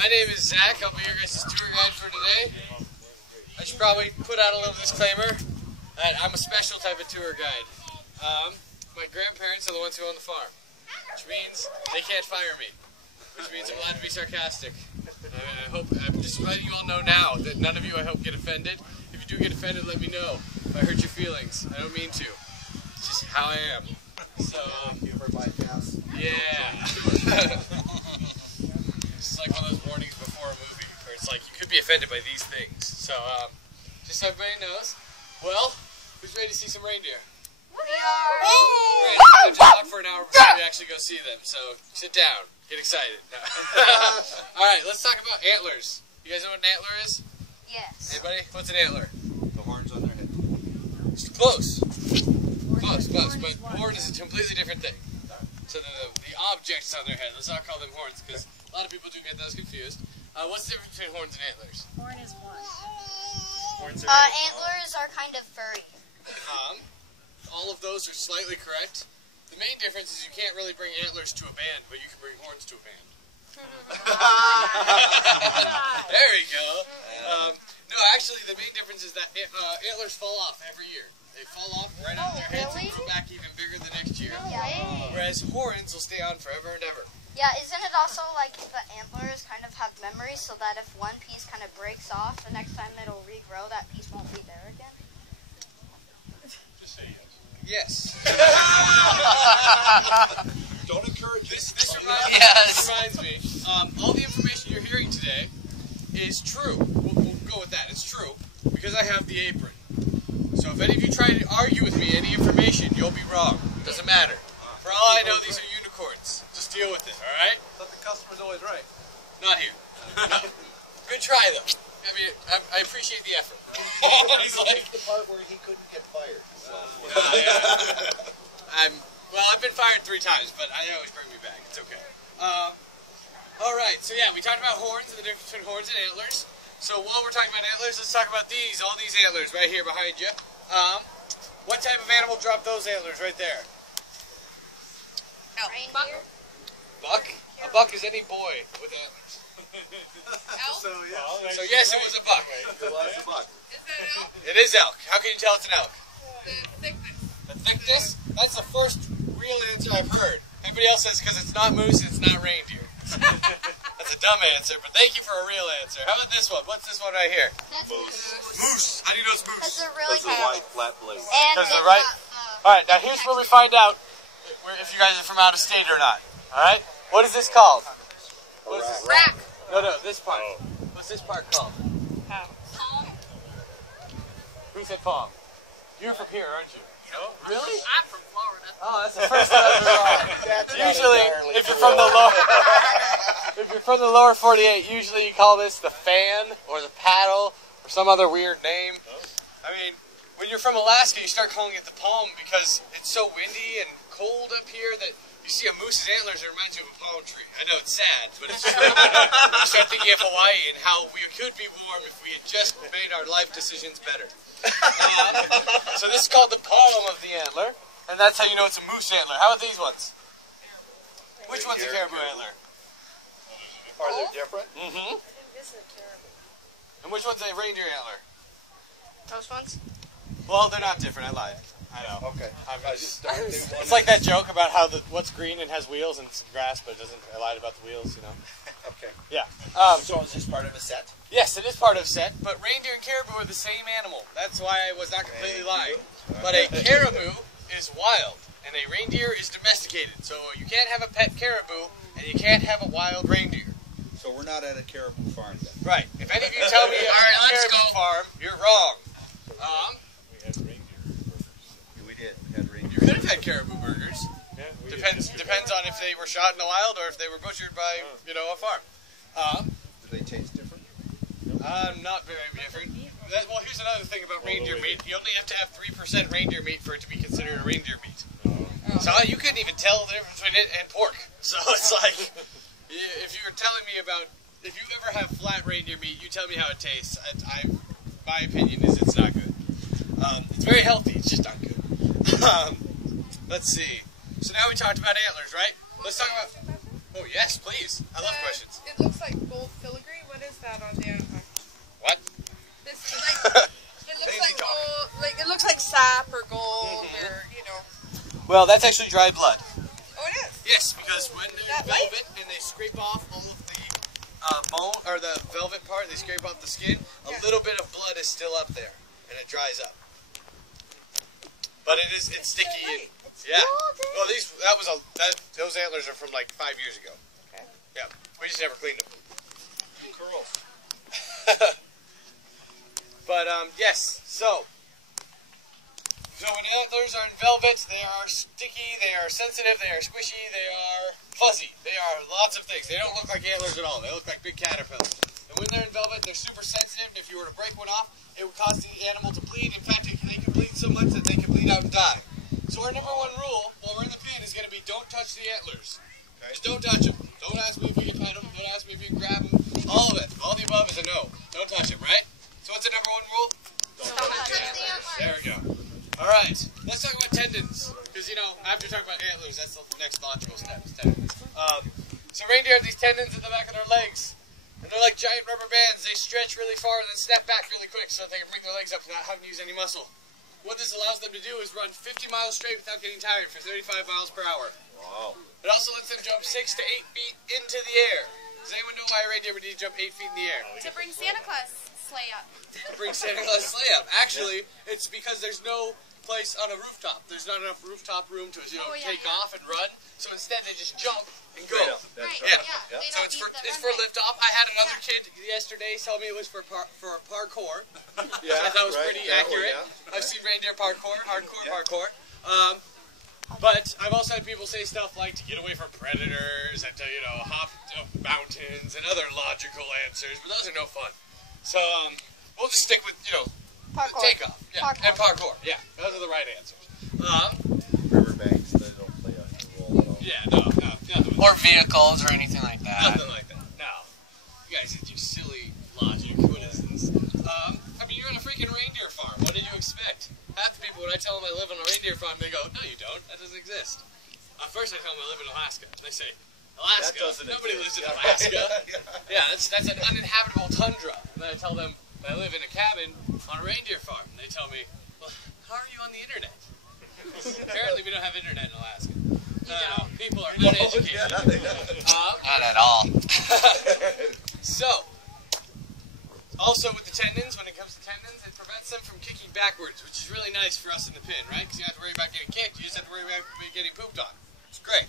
My name is Zach. I'll be your guys' tour guide for today. I should probably put out a little disclaimer that I'm a special type of tour guide. My grandparents are the ones who own the farm, which means they can't fire me, which means I'm allowed to be sarcastic. I'm just letting you all know now that none of you, I hope, get offended. If you do get offended, let me know. If I hurt your feelings, I don't mean to. It's just how I am. So, yeah. It's like one of those warnings before a movie, where it's like, you could be offended by these things. So, just so everybody knows. Well, who's ready to see some reindeer? We are! We're going to talk for an hour before we actually go see them, so sit down. Get excited. Alright, let's talk about antlers. You guys know what an antler is? Yes. Anybody? What's an antler? The horns on their head. It's close. Close, but horn is a completely different thing. So the objects on their head, let's not call them horns, because a lot of people do get those confused. What's the difference between horns and antlers? Horn is one. Horns Antlers are kind of furry. All of those are slightly correct. The main difference is you can't really bring antlers to a band, but you can bring horns to a band. There we go. No, actually, the main difference is that antlers fall off every year. They fall off right out of their heads and grow back even bigger the next year. Whereas horns will stay on forever and ever. Yeah, isn't it also like the antlers kind of have memory, so that if one piece kind of breaks off, the next time it'll regrow, that piece won't be there again? Just say yes. Yes. Don't encourage This reminds me. All the information you're hearing today is true. We'll go with that. It's true because I have the apron. So if any of you try to argue with me any information, you'll be wrong. Doesn't matter. For all I know, these are unicorns. Just deal with it. All right? But the customer's always right. Not here. No. Good try though. I mean, I appreciate the effort. He's like the part where he couldn't get fired. So. Well, I've been fired 3 times, but they always bring me back. It's okay. All right. So yeah, we talked about horns and the difference between horns and antlers. So while we're talking about antlers, let's talk about these. All these antlers right here behind you. What type of animal dropped those antlers right there? Reindeer? Buck. A buck is any boy with antlers. So yes. So yes, it was a buck. It was a buck. Is that elk? It is elk. How can you tell it's an elk? The thickness. The thickness? That's the first real answer I've heard. Everybody else says because it's not moose, it's not reindeer. That's a dumb answer, but thank you for a real answer. How about this one? What's this one right here? That's Moose. How do you know it's moose? That's a really That's a white flat blade. Because they're right. Alright, now here's where we find out if you guys are from out of state or not. Alright? What is this called? What is this? Rack. No, this part. What's this part called? Palm. Who said palm? You're from here, aren't you? No. Really? I'm from Florida. Oh, that's the first time I've ever heard. Usually, if you're from the lower 48, usually you call this the fan or the paddle or some other weird name. I mean, when you're from Alaska, you start calling it the palm because it's so windy and cold up here that you see a moose's antlers, it reminds you of a palm tree. I know it's sad, but it's true. You start thinking of Hawaii and how we could be warm if we had just made our life decisions better. So this is called the palm of the antler, and that's how you know it's a moose antler. How about these ones? Which one's a caribou antler? Are they different? Mm-hmm. And which one's a reindeer antler? Those ones? Well, they're not different. I lied. I know. Okay. I just started new one. It's like that joke about how what's green and has wheels and it's grass, but it doesn't. I lied about the wheels, you know. Okay. Yeah. So is this part of a set? Yes, it is part of set, but reindeer and caribou are the same animal. That's why I was not completely lying. But a caribou is wild, and a reindeer is domesticated. So you can't have a pet caribou, and you can't have a wild reindeer. So we're not at a caribou farm then? Right. If any of you tell me you're at a caribou farm, you're wrong. We had reindeer burgers. We did. We had reindeer. You could have had caribou burgers. Yeah, Depends on if they were shot in the wild or if they were butchered by, a farm. Do they taste different? Not very different. Well, here's another thing about reindeer meat. You only have to have 3% reindeer meat for it to be considered a reindeer meat. So you couldn't even tell the difference between it and pork. So it's like, if you were telling me about, if you ever have flat reindeer meat, you tell me how it tastes. My opinion is it's not good. It's very healthy, it's just not good. Let's see. So now we talked about antlers, right? Let's talk about... Oh, yes, please. I love questions. It looks like gold filigree. Well, that's actually dried blood. Oh, it is. Yes, because when they're That light? velvet and they scrape off all of the bone or the velvet part, they scrape off the skin. A little bit of blood is still up there, and it dries up. But it's sticky. And, yeah. Well, those antlers are from like 5 years ago. Okay. Yeah. We just never cleaned them. Curls. But yes. So when antlers are in velvet, they are sticky, they are sensitive, they are squishy, they are fuzzy. They are lots of things. They don't look like antlers at all. They look like big caterpillars. And when they're in velvet, they're super sensitive. If you were to break one off, it would cause the animal to bleed. In fact, they can bleed so much that they can bleed out and die. So our number one rule while we're in the pen is going to be don't touch the antlers. Just don't touch them. Don't ask me if you can pet them. Don't ask me if you can grab them. All of it. All the above is a no. Don't touch them, right? So what's the number one rule? Don't touch the antlers. There we go. Alright, let's talk about tendons. Because, after talking about antlers, that's the next logical step, is tendons. So reindeer have these tendons at the back of their legs. And they're like giant rubber bands. They stretch really far and then snap back really quick so that they can bring their legs up without having to use any muscle. What this allows them to do is run 50 miles straight without getting tired for 35 miles per hour. Wow. It also lets them jump 6 to 8 feet into the air. Does anyone know why a reindeer would need to jump 8 feet in the air? To bring Santa Claus sleigh up. To bring Santa Claus sleigh up. Actually, it's because there's no place on a rooftop. There's not enough rooftop room to take off and run. So instead they just jump and go. That's Right, right. Yeah. They So don't it's need for the lift off. I had another kid yesterday tell me it was for parkour. Yeah, I thought it was right, pretty that one, accurate. yeah. I've seen reindeer parkour. But I've also had people say stuff like to get away from predators and to hop up mountains and other logical answers, but those are no fun. So we'll just stick with Parkour. takeoff, and parkour. Yeah, those are the right answers. Riverbanks, they don't play a role at all. Yeah, no, nothing. Or vehicles or anything like that. Nothing like that. No. You guys, it's your silly logic. What is this? You're on a freaking reindeer farm. What did you expect? Half the people, when I tell them I live on a reindeer farm, they go, no, you don't. That doesn't exist. First, I tell them I live in Alaska. And they say, Alaska? That doesn't Nobody exist. lives in Alaska. Yeah, that's an uninhabitable tundra. And then I tell them I live in a cabin on a reindeer farm. And they tell me, well, how are you on the internet? Apparently, we don't have internet in Alaska. People are uneducated. Not at all. So, also with the tendons, when it comes to tendons, it prevents them from kicking backwards, which is really nice for us in the pen, right? Because you don't have to worry about getting kicked, you just have to worry about getting pooped on. It's great.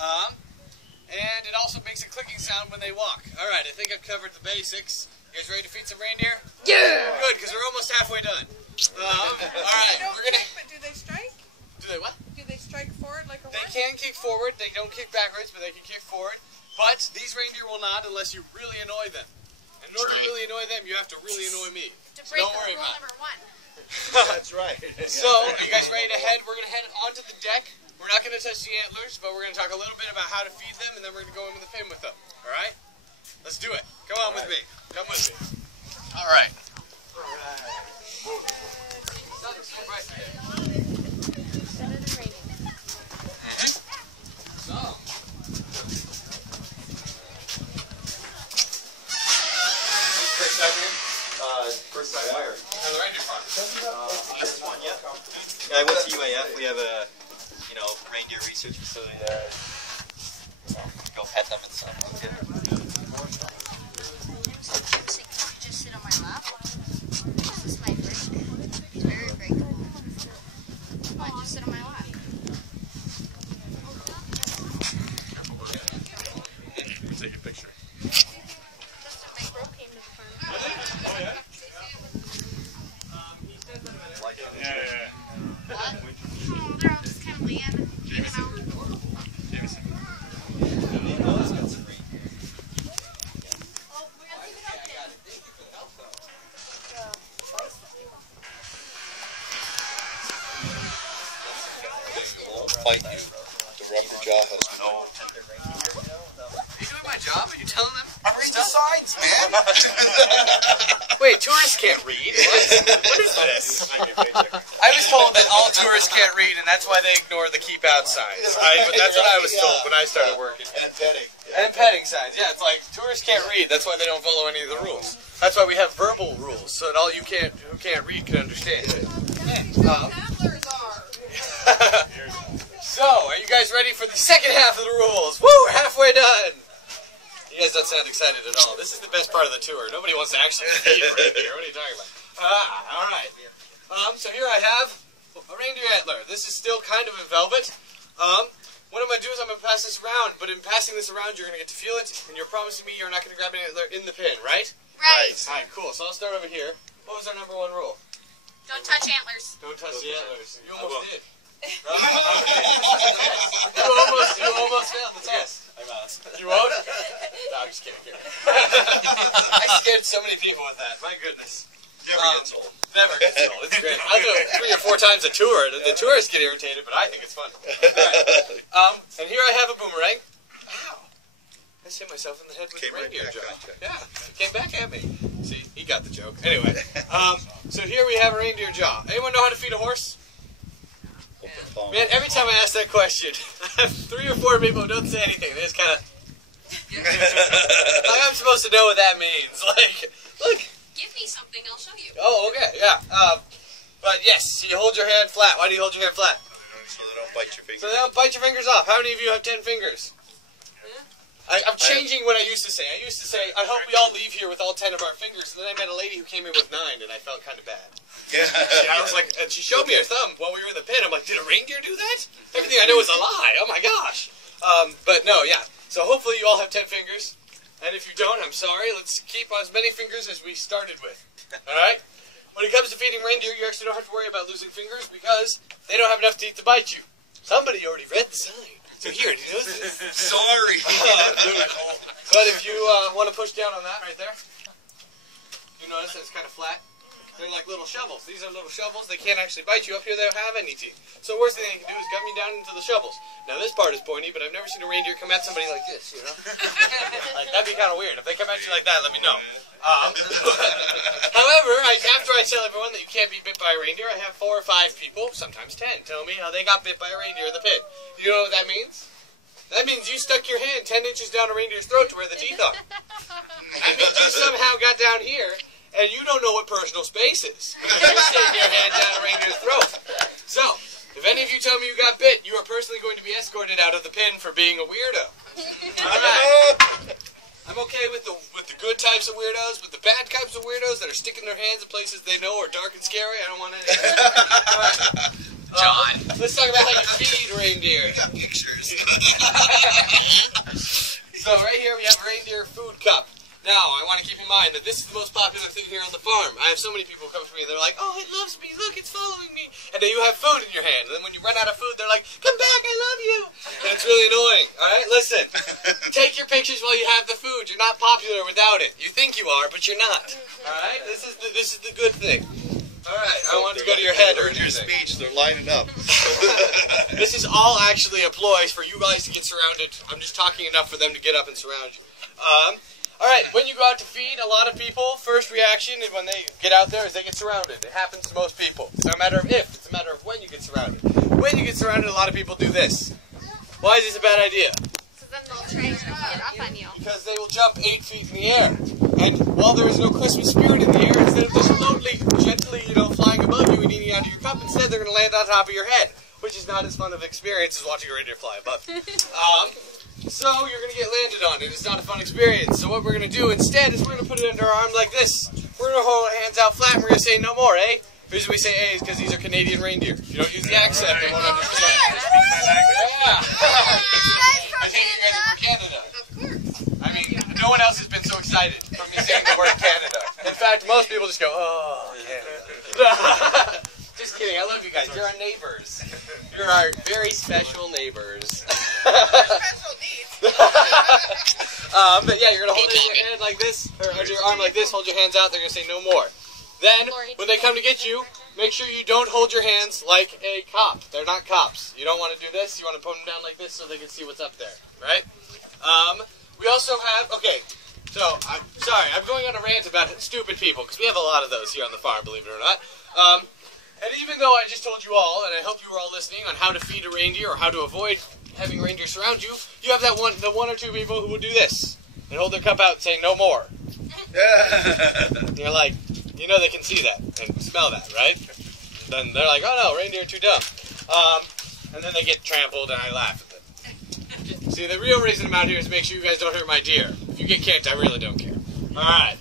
And it also makes a clicking sound when they walk. Alright, I think I've covered the basics. You guys ready to feed some reindeer? Yeah! Good, because we're almost halfway done. Alright, Don't we're gonna... kick, but do they strike? Do they what? Do they strike forward like a They horse? can kick forward, they don't kick backwards, but they can kick forward. But these reindeer will not unless you really annoy them. And in order to really annoy them, you have to really annoy me. To So break don't worry rule about it. number 1. That's right. So, are you guys ready to head? We're going to head onto the deck. We're not going to touch the antlers, but we're going to talk a little bit about how to feed them, and then we're going to go into the pen with them. All right? Let's do it. Come on with me. Come with me. All right. So, First time buyer. on the reindeer farm. First one, yeah. Yeah, I went to UAF. We have a, reindeer research facility there. Go pet them and stuff. Yeah. Can you just sit on my lap? This is my first. It's very, very cool. Come on, just sit on my lap. Take a picture. Just a micro came to the farm. Oh, yeah? Yeah. What? Oh, they're all just kind of laying, hanging out. Fight you. The rubber jaw has no. Are you doing my job? Are you telling them? I read the signs, man. Wait, tourists can't read? What is this? I was told that all tourists can't read, and that's why they ignore the keep out signs. But that's what I was told when I started working. And petting. And petting signs, yeah. It's like tourists can't read. That's why they don't follow any of the rules. That's why we have verbal rules, so that all who can't read can understand. Antlers are. So, are you guys ready for the second half of the rules? Woo, we're halfway done. You guys don't sound excited at all. This is the best part of the tour. Nobody wants to actually feed a reindeer. What are you talking about? All right. So here I have a reindeer antler. This is still kind of in velvet. What I'm going to do is I'm going to pass this around, but in passing this around, you're going to get to feel it, and you're promising me you're not going to grab an antler in the pin, right? Right. All right, cool. So I'll start over here. What was our number one rule? Don't touch antlers. Don't touch the antlers. You almost did. You almost failed the test. I'm out. You won't? No, I'm just kidding. I scared so many people with that. My goodness. Never gets old. Never gets old. It's great. I'll do it 3 or 4 times a tour. The tourists get irritated, but I think it's fun. Right. And here I have a boomerang. Ow. I just hit myself in the head with the reindeer jaw. Yeah, it came back at me. See, he got the joke. Anyway, so here we have a reindeer jaw. Anyone know how to feed a horse? Man, every time I ask that question, I have 3 or 4 people who don't say anything. They just kind of... I'm supposed to know what that means. Like, look. Give me something, I'll show you. Oh, okay, yeah. But yes, you hold your hand flat. Why do you hold your hand flat? So they don't bite your fingers. So they don't bite your fingers off. How many of you have 10 fingers? I'm changing what I used to say. I used to say, I hope we all leave here with all 10 of our fingers. And then I met a lady who came in with 9, and I felt kind of bad. Yeah. I was like, and she showed me her thumb while we were in the pit. I'm like, did a reindeer do that? Everything I knew was a lie. Oh my gosh. But no, yeah. So hopefully you all have 10 fingers. And if you don't, I'm sorry. Let's keep as many fingers as we started with. All right? When it comes to feeding reindeer, you actually don't have to worry about losing fingers because they don't have enough teeth to bite you. Somebody already read the sign. So here, do you notice this? Sorry. But if you want to push down on that right there, you notice that it's kind of flat. They're like little shovels. These are little shovels. They can't actually bite you. Up here, they don't have any teeth. So the worst thing they can do is gum you down into the shovels. Now, this part is pointy, but I've never seen a reindeer come at somebody like this, you know? Like, that'd be kind of weird. If they come at you like that, let me know. However, after I tell everyone that you can't be bit by a reindeer, I have 4 or 5 people, sometimes 10, tell me how they got bit by a reindeer in the pit. You know what that means? That means you stuck your hand 10 inches down a reindeer's throat to where the teeth are. That means you somehow got down here, and you don't know what personal space is. Because you're sticking your hand down a reindeer's throat. So, if any of you tell me you got bit, you are personally going to be escorted out of the pen for being a weirdo. Alright. I'm okay with the good types of weirdos, with the bad types of weirdos that are sticking their hands in places they know are dark and scary. I don't want any of that. Alright. John. Let's talk about how you feed reindeer. We got pictures. So right here we have a reindeer food cup. Now, I want to keep in mind that this is the most popular thing here on the farm. I have so many people come to me, they're like, oh, it loves me, look, it's following me. And then you have food in your hand, and then when you run out of food, they're like, come back, I love you. And it's really annoying, alright? Listen, take your pictures while you have the food. You're not popular without it. You think you are, but you're not. Alright? This is the good thing. Alright, I want to go to your head or your speech, they're lining up. This is all actually a ploy for you guys to get surrounded. I'm just talking enough for them to get up and surround you. Alright, when you go out to feed, a lot of people, first reaction is when they get out there is they get surrounded. It happens to most people. It's not a matter of if, it's a matter of when you get surrounded. When you get surrounded, a lot of people do this. Why is this a bad idea? So then they'll try to get up on you. Because they will jump 8 feet in the air. And while there is no Christmas spirit in the air, instead of just slowly, gently, flying above you and eating out of your cup, instead they're going to land on top of your head. Which is not as fun of an experience as watching a reindeer fly above. So you're going to get landed on it. It's not a fun experience. So what we're going to do instead is we're going to put it under our arm like this. We're going to hold our hands out flat and we're going to say no more, eh? The reason we say eh is because these are Canadian reindeer. If you don't use the accent, they won't understand. Yeah. I think you guys are from Canada. Of course. I mean, no one else has been so excited from me saying the word Canada. In fact, most people just go, oh, Canada. Just kidding. I love you guys. You're our neighbors. You're our very special neighbors. Special needs. But yeah, you're going to hold it in your hand like this, or under your arm like this, hold your hands out, they're going to say no more. Then, when they come to get you, make sure you don't hold your hands like a cop. They're not cops. You don't want to do this. You want to put them down like this so they can see what's up there, right? We also have, okay, so, I'm sorry, I'm going on a rant about stupid people, because we have a lot of those here on the farm, believe it or not. And even though I just told you all, and I hope you were all listening on how to feed a reindeer or how to avoid having reindeer surround you, you have the 1 or 2 people who will do this and hold their cup out and say no more. You're like, they can see that and smell that, right? Then they're like, oh no, reindeer are too dumb. and then they get trampled, and I laugh at them. See, the real reason I'm out here is to make sure you guys don't hurt my deer. If you get kicked, I really don't care. All right,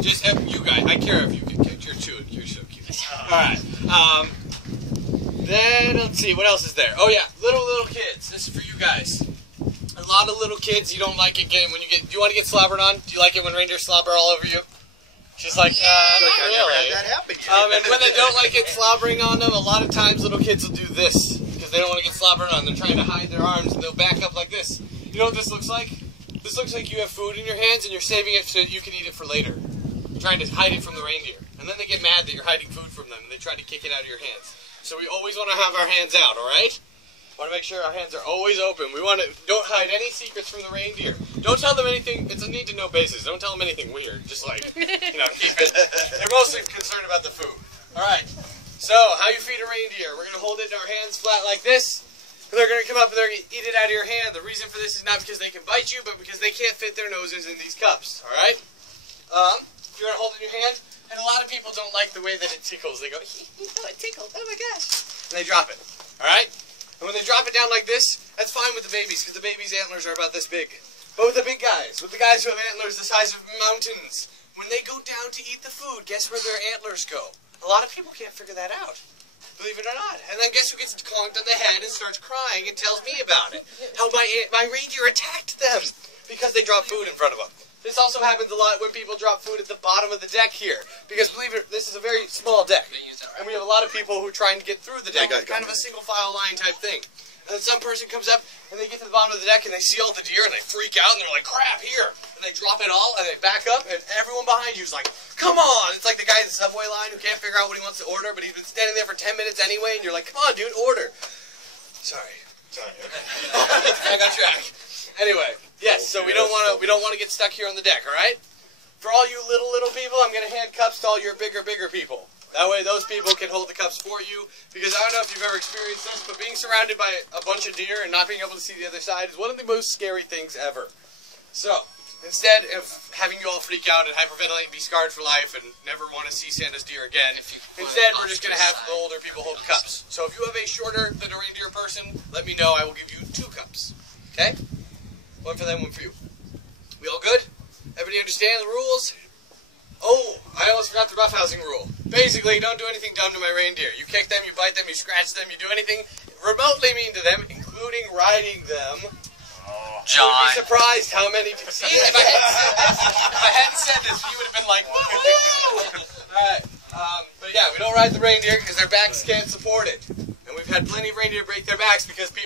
just you guys. I care if you get kicked. You're so cute. All right. Then let's see, what else is there? Oh yeah, little kids. This is for you guys. A lot of little kids, you don't like it getting when you get. Do you want to get slobbered on? Do you like it when reindeer slobber all over you? She's like, not really. That happened. And when they don't like it slobbering on them, a lot of times little kids will do this because they don't want to get slobbered on. They're trying to hide their arms and they'll back up like this. You know what this looks like? This looks like you have food in your hands and you're saving it so that you can eat it for later. You're trying to hide it from the reindeer. And then they get mad that you're hiding food from them and they try to kick it out of your hands. So we always want to have our hands out, alright? Want to make sure our hands are always open. We want to, don't hide any secrets from the reindeer. Don't tell them anything, it's a need to know basis. Don't tell them anything weird. Just like, keep it. They're mostly concerned about the food. Alright, so how you feed a reindeer. We're going to hold it in our hands flat like this. They're going to come up and they're going to eat it out of your hand. The reason for this is not because they can bite you, but because they can't fit their noses in these cups. Alright? You're going to hold it in your hand, and a lot of people don't like the way that it tickles. They go, oh, it tickled. Oh my gosh. And they drop it. Alright? And when they drop it down like this, that's fine with the babies, because the babies' antlers are about this big. But with the big guys, with the guys who have antlers the size of mountains, when they go down to eat the food, guess where their antlers go? A lot of people can't figure that out, believe it or not. And then guess who gets conked on the head and starts crying and tells me about it? How my reindeer attacked them because they dropped food in front of them. This also happens a lot when people drop food at the bottom of the deck here. Because believe it, this is a very small deck. And we have a lot of people who are trying to get through the deck. It's kind of a single file line type thing. And then some person comes up and they get to the bottom of the deck and they see all the deer and they freak out and they're like, crap, here. And they drop it all and they back up and everyone behind you is like, come on. It's like the guy in the subway line who can't figure out what he wants to order, but he's been standing there for 10 minutes anyway and you're like, come on, dude, order. Sorry. I got track. Anyway, yes, so we don't want to get stuck here on the deck, all right? For all you little people, I'm going to hand cups to all your bigger people. That way those people can hold the cups for you, because I don't know if you've ever experienced this, but being surrounded by a bunch of deer and not being able to see the other side is one of the most scary things ever. So, instead of having you all freak out and hyperventilate and be scarred for life and never want to see Santa's deer again, instead we're just going to have the older people hold cups. So if you have a shorter than a reindeer person, let me know. I will give you 2 cups. Okay? One for them, one for you. We all good? Everybody understand the rules? Oh, I almost forgot the roughhousing rule. Basically, don't do anything dumb to my reindeer. You kick them, you bite them, you scratch them, you do anything remotely mean to them, including riding them. John. You'd be surprised how many people... See, if I hadn't said this, you would have been like, woo! Alright, but yeah, we don't ride the reindeer because their backs can't support it. And we've had plenty of reindeer break their backs because people...